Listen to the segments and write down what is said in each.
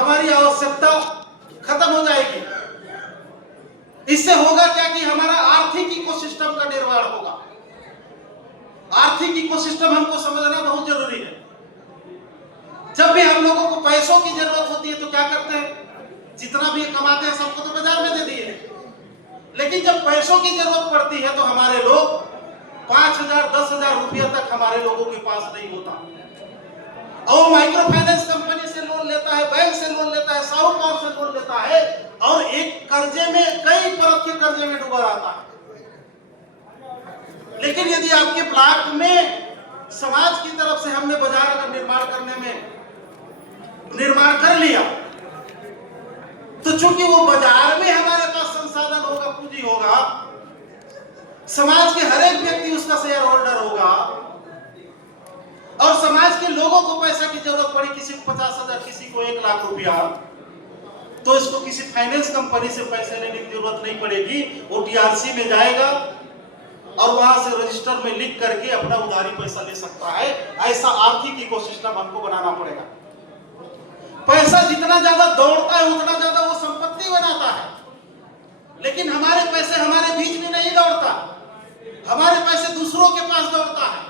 हमारी आवश्यकता खत्म हो जाएगी। इससे होगा क्या कि हमारा आर्थिक इकोसिस्टम का निर्माण होगा। आर्थिक इकोसिस्टम हमको समझना बहुत जरूरी है। जब भी हम लोगों को पैसों की जरूरत होती है तो क्या करते हैं, जितना भी कमाते हैं सबको तो बाजार में दे दिए। लेकिन जब पैसों की जरूरत पड़ती है तो हमारे लोग 5,000 10,000 रुपया तक हमारे लोगों के पास नहीं होता। और माइक्रो फाइनेंस कंपनी से लोन लेता है, बैंक से लोन लेता है, साहूकार से लोन लेता है और एक कर्जे में, कई परत के कर्जे में डूबा रहता है। लेकिन यदि आपके ब्लॉक में समाज की तरफ से हमने बाजार का निर्माण करने में निर्माण कर लिया तो चूंकि वो बाजार में हमारे पास संसाधन होगा, पूंजी होगा, समाज के हर एक व्यक्ति उसका शेयर होल्डर होगा और समाज के लोगों को पैसा की जरूरत पड़ी, किसी को 50,000, किसी को 1 लाख रुपया, तो इसको किसी फाइनेंस कंपनी से पैसे लेने की जरूरत नहीं पड़ेगी। वो टीआरसी में जाएगा और वहां से रजिस्टर में लिख करके अपना उधारी पैसा ले सकता है। ऐसा आर्थिक इकोसिस्टम हमको बनाना पड़ेगा। पैसा जितना ज्यादा दौड़ता है उतना ज्यादा वो संपत्ति बनाता है, लेकिन हमारे पैसे हमारे बीच में नहीं दौड़ता, हमारे पैसे दूसरों के पास दौड़ता है।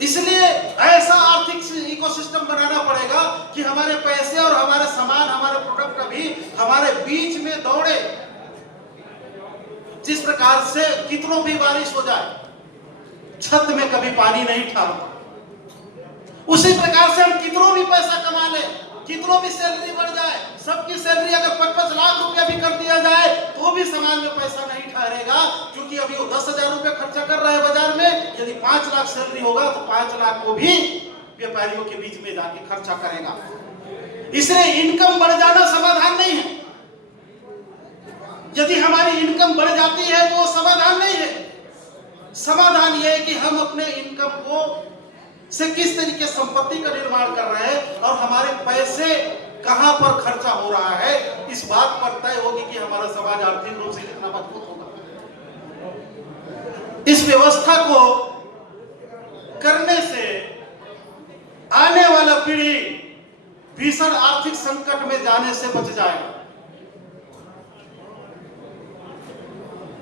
इसलिए ऐसा आर्थिक इकोसिस्टम बनाना पड़ेगा कि हमारे पैसे और हमारे सामान, हमारे प्रोडक्ट भी हमारे बीच में दौड़े। जिस प्रकार से कितनों भी बारिश हो जाए, छत में कभी पानी नहीं ठहरता, उसी प्रकार से हम कितनों भी पैसा कमा ले, कितनों भी सैलरी बढ़ जाए, सबकी सैलरी अगर 5-5 लाख रुपया भी कर दिया जाए तो भी समाज में पैसा नहीं ठहरेगा, क्योंकि अभी वो 10,000 रुपया खर्चा कर रहा है बाजार में। यदि 5 लाख सैलरी होगा तो 5 लाख को भी व्यापारियों के बीच में जाके खर्चा करेगा। इसलिए इनकम बढ़ जाना समाधान नहीं है। यदि हमारी इनकम बढ़ जाती है तो वो समाधान नहीं है। समाधान यह है कि हम अपने इनकम को से किस तरीके संपत्ति का निर्माण कर रहे हैं और हमारे पैसे कहां पर खर्चा हो रहा है, इस बात पर तय होगी कि हमारा समाज आर्थिक रूप से कितना मजबूत होगा। इस व्यवस्था को करने से आने वाला पीढ़ी भीषण आर्थिक संकट में जाने से बच जाएगा।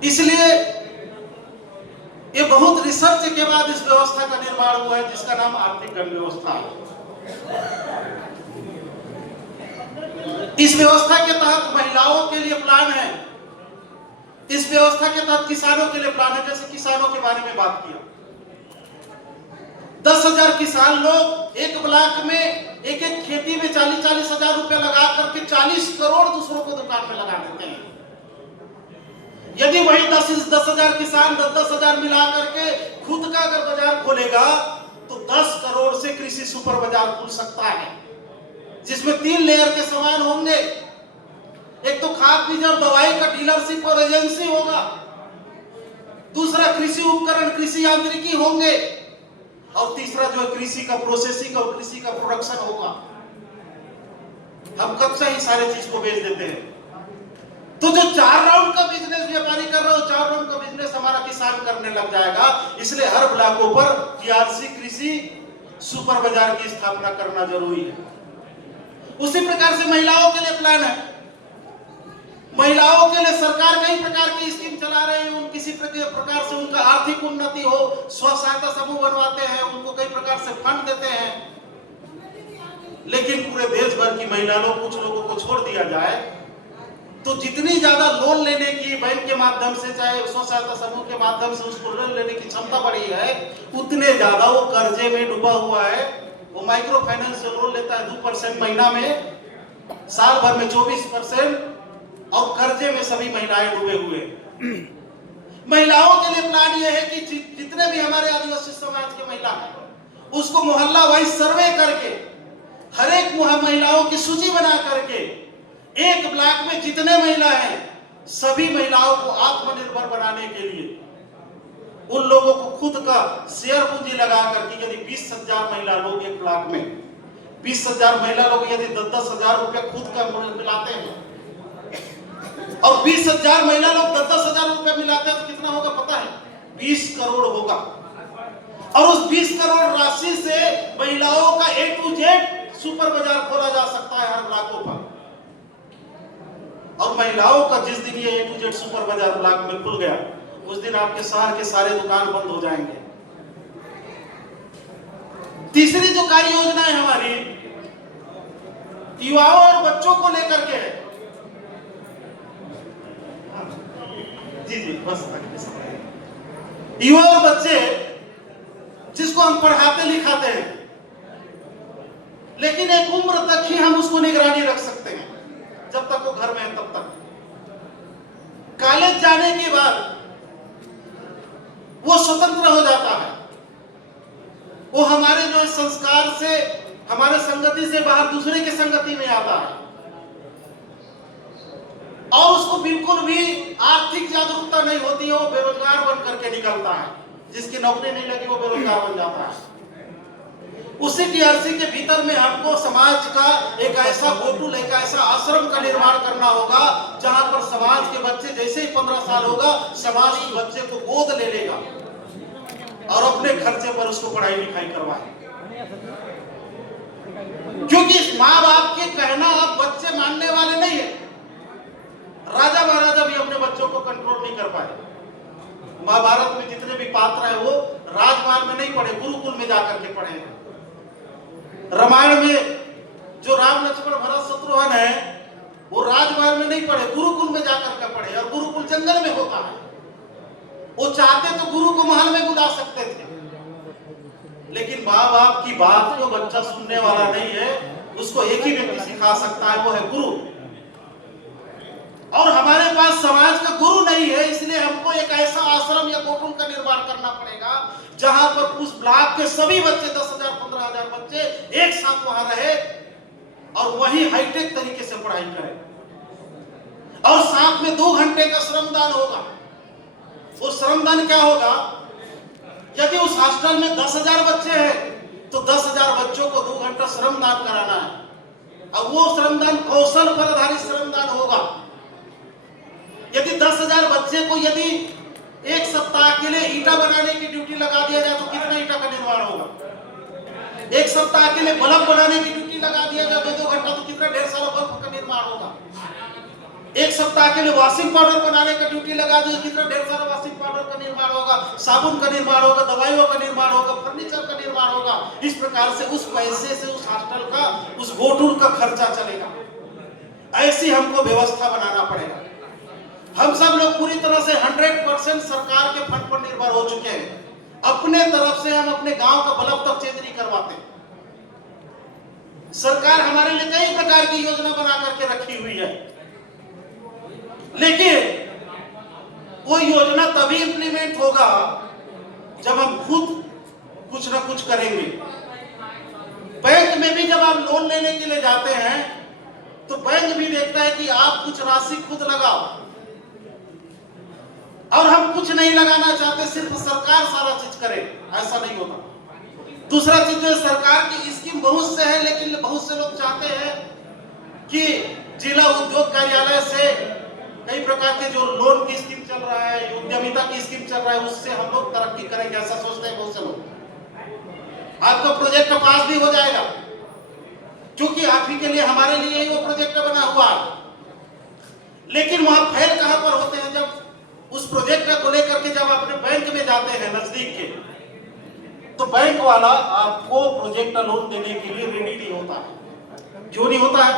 इसलिए ये बहुत रिसर्च के बाद इस व्यवस्था का निर्माण हुआ है, जिसका नाम आर्थिक गण व्यवस्था है। इस व्यवस्था के तहत महिलाओं के लिए प्लान है, इस व्यवस्था के तहत किसानों के लिए प्लान है। जैसे किसानों के बारे में बात किया, 10,000 किसान लोग एक ब्लॉक में एक खेती में 40-40 हजार रुपया लगा करके 40 करोड़ दूसरों को दुकान में लगा देते हैं। यदि वही 10,000 किसान 10-10 हजार मिला करके खुद का अगर बाजार खोलेगा तो 10 करोड़ से कृषि सुपर बाजार खुल सकता है, जिसमें 3 लेयर के सामान होंगे। एक तो खाद बीज और दवाई का डीलरशिप और एजेंसी होगा, दूसरा कृषि उपकरण, कृषि यांत्रिकी होंगे, और तीसरा जो है कृषि का प्रोसेसिंग और कृषि का प्रोडक्शन होगा। हम कच्चा ही सारे चीज को बेच देते हैं। तो जो 4 राउंड का बिजनेस व्यापारी कर रहा हो, 4 राउंड का बिजनेस हमारा किसान करने लग जाएगा। इसलिए हर ब्लॉकों पर टीआरसी कृषि सुपर बाजार की स्थापना करना जरूरी है। उसी प्रकार से महिलाओं के लिए प्लान है। महिलाओं के लिए सरकार कई प्रकार की स्कीम चला रहे हैं। किसी प्रकार से उनका आर्थिक उन्नति हो, स्व सहायता समूह बनवाते हैं, उनको कई प्रकार से फंड देते हैं। लेकिन पूरे देश भर की महिला लोग, कुछ लोगों को छोड़ दिया जाए तो जितनी ज्यादा लोन लेने की बैंक के माध्यम से, चाहे स्व सहायता समूह के माध्यम से उसको लोन लेने की क्षमता बढ़ी है, उतने ज्यादा वो कर्जे में डूबा हुआ है। वो माइक्रो फाइनेंस से लोन लेता है 2% महीना में, साल भर में 24%, और कर्जे में सभी महिलाएं डूबे हुए। महिलाओं के लिए प्लान ये है कि जितने भी हमारे आदिवासी समाज के महिला हैं उसको मोहल्ला वाइज सर्वे करके हर एक महिलाओं की सूची बना करके एक ब्लॉक में जितने महिला हैं सभी महिलाओं को आत्मनिर्भर बनाने के लिए उन लोगों को खुद का शेयर पूंजी लगा करके, यदि 20,000 महिला लोग एक ब्लॉक में, 20,000 महिला लोग यदि 10-10 हजार रुपया खुद का मिलाते हैं और 20,000 महिला लोग 10-10 हजार रुपया मिलाते हैं तो कितना होगा पता है? 20 करोड़ होगा। और उस 20 करोड़ राशि से महिलाओं का A to Z सुपर बाजार खोला जा सकता है हर ब्लॉकों पर। और महिलाओं का जिस दिन ये A to Z सुपर बाजार ब्लॉक में खुल गया, उस दिन आपके शहर के सारे दुकान बंद हो जाएंगे। तीसरी जो कार्य योजना है हमारी युवाओं और बच्चों को लेकर के है। जी बस युवा और बच्चे जिसको हम पढ़ाते लिखाते हैं, लेकिन एक उम्र तक ही हम उसको निगरानी रख सकते हैं, जब तक वो घर में है तब तक। कॉलेज जाने के बाद वो स्वतंत्र हो जाता है, वो हमारे जो संस्कार से, हमारे संगति से बाहर दूसरे के संगति में आता है, और उसको बिल्कुल भी आर्थिक जागरूकता नहीं होती है, वो बेरोजगार बन करके निकलता है। जिसकी नौकरी नहीं लगी वो बेरोजगार बन जाता है। उसी टीआरसी के भीतर में हमको समाज का एक ऐसा गोटुल, एक ऐसा आश्रम का निर्माण करना होगा, जहां पर समाज के बच्चे जैसे ही 15 साल होगा, समाज उस बच्चे को गोद ले लेगा और अपने खर्चे पर उसको पढ़ाई लिखाई करवाए। क्योंकि माँ बाप के कहना अब बच्चे मानने वाले नहीं है। राजा महाराजा भी अपने बच्चों को कंट्रोल नहीं कर पाए। महाभारत में जितने भी पात्र हैं वो राजमहल में नहीं पढ़े, गुरुकुल में जाकर के पढ़े हैं। रामायण में जो राम लक्ष्मण भरत शत्रुघ्न है, वो राजमहल में नहीं पढ़े, गुरुकुल में जाकर के पढ़े, और गुरुकुल जंगल में होता है। वो चाहते तो गुरु को महल में बुला सकते थे, लेकिन माँ बाप की बात को बच्चा सुनने वाला नहीं है। उसको एक ही व्यक्ति सिखा सकता है, वो है गुरु। और हमारे पास समाज का गुरु नहीं है, इसलिए हमको एक ऐसा आश्रम या गोकुल का निर्माण करना पड़ेगा, जहां पर उस ब्लॉक के सभी बच्चे 10,000 15,000 बच्चे एक साथ वहां रहे और वही हाईटेक तरीके से पढ़ाई करें। और साथ में 2 घंटे का श्रमदान होगा। वो श्रमदान क्या होगा? यदि उस हॉस्टल में 10,000 बच्चे हैं तो 10,000 बच्चों को 2 घंटा श्रमदान कराना है। अब वो श्रमदान कौशल पर आधारित श्रमदान होगा। यदि 10,000 बच्चे को यदि 1 सप्ताह के लिए ईंटा बनाने की ड्यूटी लगा दिया जाए तो कितना ईंटा का निर्माण होगा? 1 सप्ताह के लिए बल्ब बनाने की ड्यूटी लगा दिया जाए 2-2 घंटा तो कितना ढेर सारा बल्ब का निर्माण होगा? 1 सप्ताह के लिए वॉशिंग पाउडर बनाने का ड्यूटी लगा दिया, कितना ढेर सारा वॉशिंग पाउडर का निर्माण होगा, साबुन का निर्माण होगा, दवाइयों का निर्माण होगा, फर्नीचर का निर्माण होगा। इस प्रकार से उस पैसे से उस हॉस्टल का, उस गोटुल का खर्चा चलेगा। ऐसी हमको व्यवस्था बनाना पड़ेगा। हम सब लोग पूरी तरह से 100% सरकार के फंड पर निर्भर हो चुके हैं। अपने तरफ से हम अपने गांव का बल्ब तक चेंज नहीं करवाते। सरकार हमारे लिए कई प्रकार की योजना बना करके रखी हुई है, लेकिन वो योजना तभी इंप्लीमेंट होगा जब हम खुद कुछ ना कुछ करेंगे। बैंक में भी जब आप लोन लेने के लिए जाते हैं तो बैंक भी देखता है कि आप कुछ राशि खुद लगाओ, और हम कुछ नहीं लगाना चाहते, सिर्फ सरकार सारा चीज करे, ऐसा नहीं होता। दूसरा चीज जो सरकार की स्कीम बहुत से है, लेकिन बहुत से लोग चाहते हैं कि जिला उद्योग कार्यालय से कई प्रकार के जो लोन की स्कीम चल रहा है, उद्यमिता की स्कीम चल रहा है, उससे हम लोग तरक्की करेंगे, ऐसा सोचते हैं बहुत से लोग। आपका प्रोजेक्ट पास भी हो जाएगा, क्योंकि आप ही के लिए, हमारे लिए ही वो प्रोजेक्ट बना हुआ है। लेकिन वहां फेल कहां पर होते हैं? जब उस प्रोजेक्ट को लेकर के जब अपने बैंक में जाते हैं नजदीक के, तो बैंक वाला आपको प्रोजेक्ट लोन देने के लिए रेडी नहीं होता है। क्यों नहीं होता है?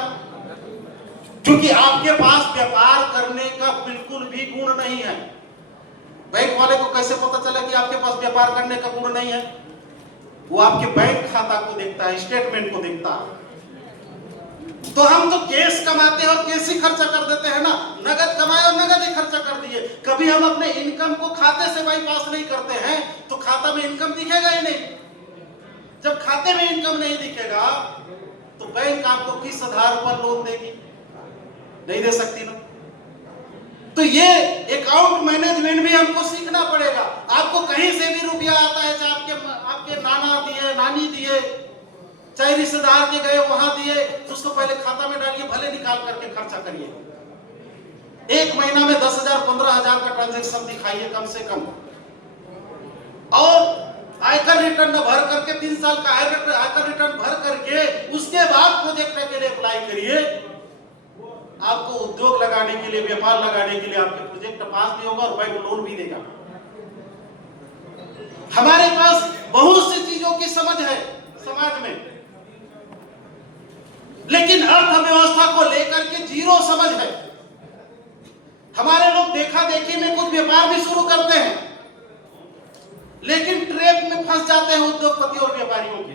क्योंकि आपके पास व्यापार करने का बिल्कुल भी गुण नहीं है। बैंक वाले को कैसे पता चला कि आपके पास व्यापार करने का गुण नहीं है? वो आपके बैंक खाता को देखता है, स्टेटमेंट को देखता है। तो हम तो कैश कमाते हैं और कैश ही खर्चा कर देते हैं ना, नगद कमाए और नगद ही खर्चा कर दिए। कभी हम अपने इनकम को खाते से बाईपास नहीं करते हैं, तो खाता में इनकम दिखेगा ही नहीं। जब खाते में इनकम नहीं दिखेगा तो बैंक आपको किस आधार पर लोन देगी? नहीं दे सकती ना। तो ये अकाउंट मैनेजमेंट भी हमको सीखना पड़ेगा। आपको कहीं से भी रुपया आता है, चाहे आपके नाना दिए, नानी दिए, चाहे रिश्तेदार के गए वहां दिए, तो उसको पहले खाता में डालिए, भले निकाल करके खर्चा करिए। 1 महीना में 10,000 15,000 का ट्रांजैक्शन दिखाइए कम से कम। और आयकर रिटर्न न भर करके 3 साल का आयकर रिटर्न भर करके उसके बाद प्रोजेक्ट के लिए अप्लाई करिए। आपको उद्योग लगाने के लिए, व्यापार लगाने के लिए आपके प्रोजेक्ट पास भी होगा और बैंक लोन भी देगा। हमारे पास बहुत सी चीजों की समझ है समाज में, लेकिन अर्थव्यवस्था को लेकर के जीरो समझ है। हमारे लोग देखा देखी में कुछ व्यापार भी शुरू करते हैं, लेकिन ट्रैप में फंस जाते हैं उद्योगपति और व्यापारियों के।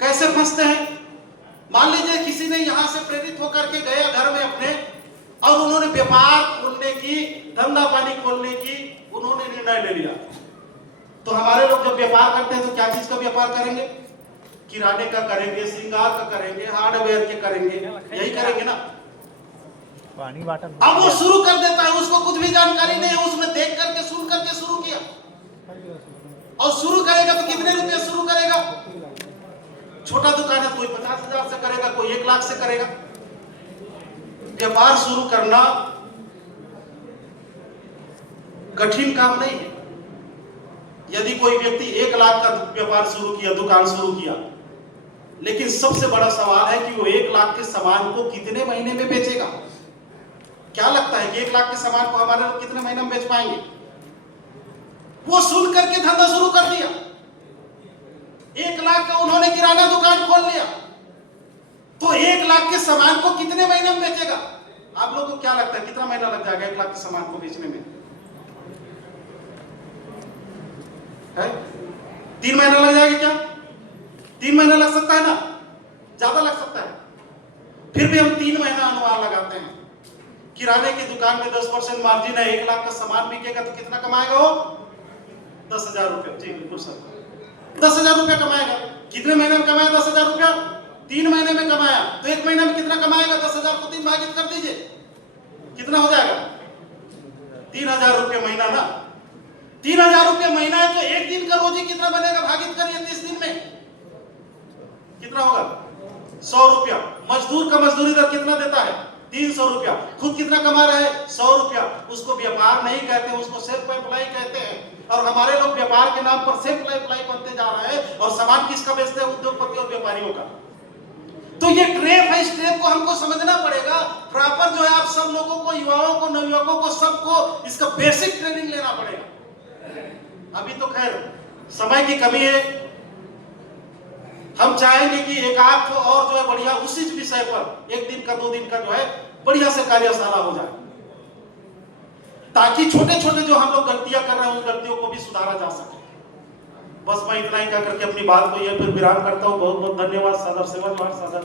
कैसे फंसते हैं? मान लीजिए किसी ने यहां से प्रेरित होकर के गया घर में अपने, और उन्होंने व्यापार खोलने की, धंधा पानी खोलने की उन्होंने निर्णय ले लिया। तो हमारे लोग जब व्यापार करते हैं तो क्या चीज का व्यापार करेंगे? किराने का करेंगे, श्रृंगार का करेंगे, हार्डवेयर के करेंगे, यही करेंगे ना। पानी वाटर अब वो शुरू कर देता है, उसको कुछ भी जानकारी नहीं है, उसमें देख करके सुन करके शुरू किया, और शुरू करेगा तो कितने रुपए शुरू करेगा? छोटा दुकान है, कोई 50,000 से करेगा, कोई 1 लाख से करेगा। व्यापार शुरू करना कठिन काम नहीं है। यदि कोई व्यक्ति 1 लाख का व्यापार शुरू किया, दुकान शुरू किया, लेकिन सबसे बड़ा सवाल है कि वो 1 लाख के सामान को कितने महीने में बेचेगा? क्या लगता है कि 1 लाख के सामान को हमारे लोग कितने महीने में बेच पाएंगे? वो सुन करके धंधा शुरू कर दिया। 1 लाख का उन्होंने किराना दुकान खोल लिया, तो 1 लाख के सामान को कितने महीने में बेचेगा? आप लोगों को क्या लगता है कितना महीना लग जाएगा 1 लाख के सामान को बेचने में? है 3 महीना लग जाएगा क्या? 3 महीना लग सकता है ना, ज्यादा लग सकता है। फिर भी हम 3 महीना अनुमान लगाते हैं। किराने की दुकान में 10% मार्जिन है, 1 लाख का सामान बिकेगा तो कितना कमाएगा वो? 10,000 रुपए। जी बिल्कुल सर, 10,000 रुपया कमाएगा। कितने महीने में कमाया 10,000 रुपया? 3 महीने में कमाया, तो 1 महीने में कितना कमाएगा? 10,000 को 3 भागित कर दीजिए, कितना हो जाएगा? 3,000 रुपये महीना ना। 3,000 रुपये महीना है तो 1 दिन का रोजी कितना बनेगा? भागित करिए 30 दिन में, कितना होगा? 100 रुपया। मजदूर का मजदूरी दर कितना देता है? 300 रुपया। खुद कितना कमा रहा है? 100 रुपया। उसको व्यापार नहीं कहते, उसको सेल्फ एम्प्लॉय कहते हैं। और हमारे लोग व्यापार के नाम पर सेल्फ एम्प्लॉय बनते जा रहे हैं, और सामान किसका बेचते हैं? उद्योगपति और व्यापारियों का। तो ये ट्रैप है, इस ट्रैप को हमको समझना पड़ेगा। प्रॉपर जो है आप सब लोगों को, युवाओं को, नवयुवकों को, सबको इसका बेसिक ट्रेनिंग लेना पड़ेगा। अभी तो खैर समय की कमी है, हम चाहेंगे कि एक आध और जो है बढ़िया उसी विषय पर 1 दिन का 2 दिन का जो है बढ़िया से कार्यशाला हो जाए, ताकि छोटे छोटे जो हम लोग गलतियां कर रहे हैं उन गलतियों को भी सुधारा जा सके। बस मैं इतना ही कह करके अपनी बात को यह फिर विराम करता हूँ। बहुत बहुत धन्यवाद। सादर सेवा, जोहार सादर।